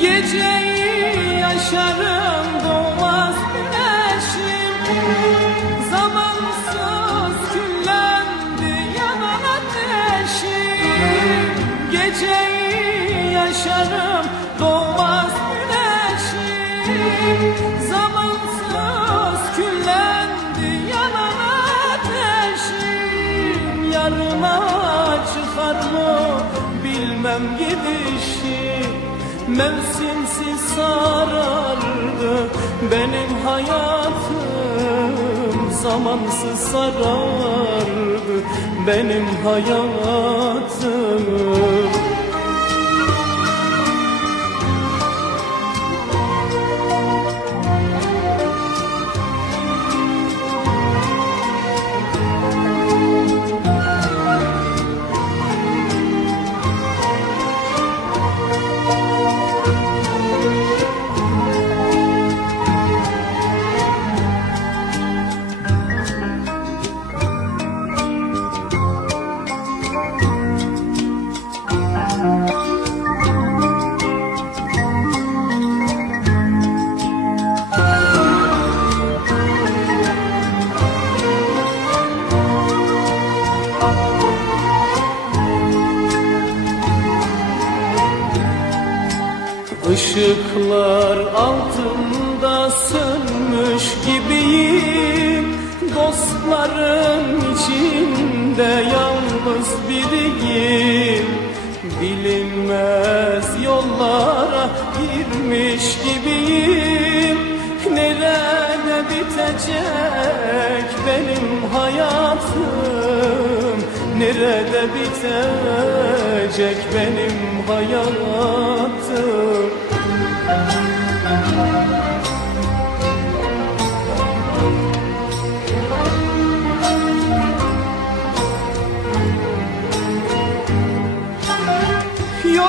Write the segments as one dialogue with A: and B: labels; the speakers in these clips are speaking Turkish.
A: Geceyi yaşarım doğmaz güneşim Zamansız küllendi yanan ateşim. Geceyi yaşarım doğmaz güneşim Zamansız küllendi yanan ateşim. Yarına çıkar mı bilmem gidişi Mevsimsiz sarardı benim hayatım. Zamansız sarardı benim hayatım Işıklar altında sönmüş gibiyim. Dostların içinde yalnız biriyim Bilinmez yollara girmiş gibiyim. Nerede bitecek benim hayatım? Nerede bitecek benim hayatım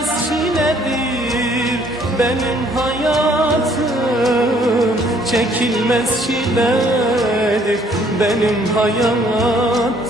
A: Çekilmez çiledir benim hayatım. Çekilmez çiledir benim hayatım